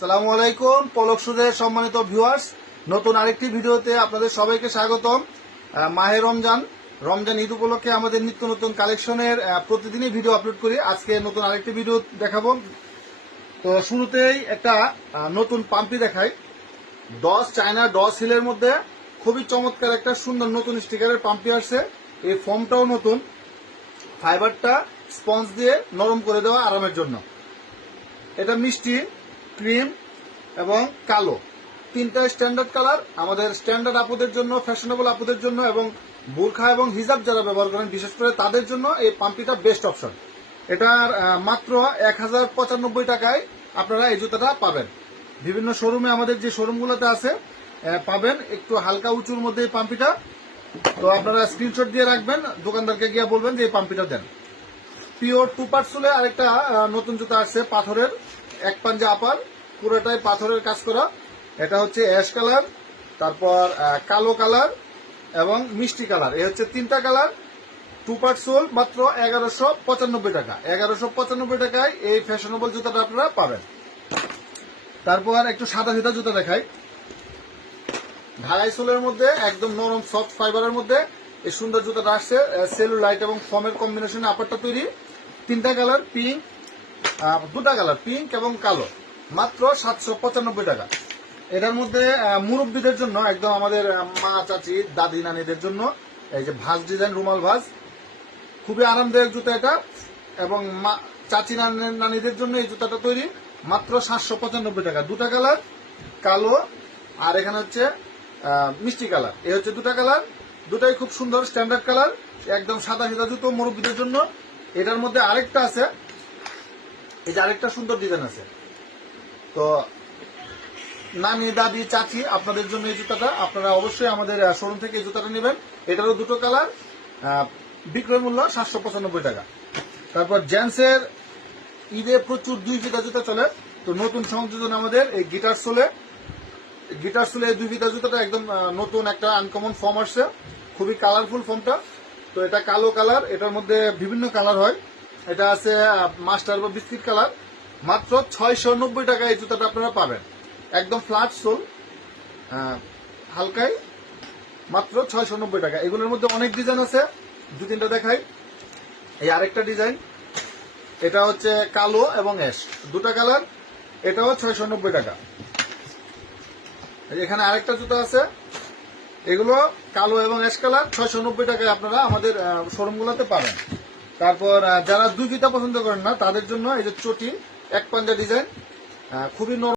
আসসালামু আলাইকুম পলক সুদের সম্মানিত ভিউয়ার্স, নতুন আরেকটি ভিডিওতে আপনাদের সবাইকে স্বাগতম। মাহে রমজান ঈদ উপলক্ষে আমাদের নিত্য নতুন কালেকশনের প্রতিদিনই ভিডিও আপলোড করি। আজকে নতুন আরেকটি ভিডিও দেখাবো। তো শুরুতেই একটা নতুন পাম্পি দেখাই। চায়না ডস হিলের মধ্যে খুবই চমৎকার একটা সুন্দর নতুন স্টিকারের পাম্পি আসছে। এই ফর্মটাও নতুন, ফাইবারটা স্পঞ্জ দিয়ে নরম করে দেওয়া আরামের জন্য। এটা মিষ্টি, ক্রিম এবং কালো, তিনটা স্ট্যান্ডার্ড কালার। আমাদের স্ট্যান্ডার্ড আপুদের জন্য, ফ্যাশনেবল আপুদের জন্য এবং বোরখা এবং হিজাব যারা ব্যবহার করেন বিশেষ করে তাদের জন্য এই পাম্পিটা বেস্ট অপশন। এটার মাত্র 1095 টাকায় আপনারা এই জুতাটা পাবেন। বিভিন্ন শোরুমে, আমাদের যে শোরুমগুলোতে আছে পাবেন। একটু হালকা উঁচুর মধ্যে এই পাম্পিটা। তো আপনারা স্ক্রিনশট দিয়ে রাখবেন, দোকানদারকে গিয়ে বলবেন যে এই পাম্পিটা দেন। পিওর 2 সোলে আরেকটা নতুন জুতা আসছে, পাথরের এক পাঞ্জা আপার, পুরোটাই পাথরের কাজ করা। এটা হচ্ছে অ্যাশ কালার, তারপর কালো কালার এবং মিষ্টি কালার। এই হচ্ছে তিনটা কালার। 2 সোল, মাত্র 1195 টাকা। 1195 টাকায় এই ফ্যাশনেবল জুতাটা আপনারা পাবেন। তারপর একটু সাদা সিধা জুতা দেখাই। 2.5 সোলের মধ্যে একদম নরম সফট ফাইবারের মধ্যে এই সুন্দর জুতাটা আসছে। সেলুলাইট এবং ফোমের কম্বিনেশনে আপারটা তৈরি। তিনটা কালার, পিঙ্ক, দুটা কালার, পিঙ্ক এবং কালো, মাত্র 795 টাকা। এটার মধ্যে মুরব্বীদের জন্য, একদম আমাদের মা, চাচি, দাদি, নানিদের জন্য এই যে ভাঁজ ডিজাইন, রুমাল ভাঁজ, খুবই আরামদায়ক জুতা এটা। এবং চাচি নানিদের জন্য এই জুতাটা তৈরি, মাত্র 795 টাকা। দুটা কালার, কালো আর এখানে হচ্ছে মিষ্টি কালার। এই হচ্ছে দুটা কালার, দুটাই খুব সুন্দর স্ট্যান্ডার্ড কালার, একদম সাদা সিধা জুতো মুরব্বীদের জন্য। এটার মধ্যে আরেকটা আছে, এই যে আরেকটা সুন্দর ডিজাইন আছে। তো নানি, দাদি, চাচি, আপনাদের জন্য এই জুতাটা, আপনারা অবশ্যই আমাদের শোরুম থেকে এই জুতাটা নেবেন। এটারও দুটো কালার, বিক্রয় মূল্য 795 টাকা। তারপর জেন্টসের ঈদে প্রচুর 2 ফিতা জুতা চলে। তো নতুন সংযোজন আমাদের এই গিটার সোলে এই 2 ফিতা জুতাটা একদম নতুন একটা আনকমন ফর্ম আসছে, খুবই কালারফুল ফর্মটা। তো এটা কালো কালার, এটার মধ্যে বিভিন্ন কালার হয়। এটা আছে মাস্টার বা বিস্কিট কালার। মাত্র 690 টাকা এই জুতাটা আপনারা পাবেন। একদম ফ্ল্যাট সোল, হালকাই, মাত্র 690 টাকা। এগুলোর মধ্যে অনেক ডিজাইন আছে, 2-3টা দেখাই। এই আরেকটা ডিজাইন, এটা হচ্ছে কালো এবং অ্যাশ, দুটা কালার, এটাও 690 টাকা। এখানে আরেকটা জুতা আছে, এগুলো কালো এবং অ্যাশ কালার, 690 টাকায় আপনারা আমাদের শোরুমগুলোতে পাবেন। তারপর যারা 2 ফিতা পছন্দ করেন না তাদের জন্য এই যে চটি, এক পাঞ্জা ডিজাইন, খুবই নরম।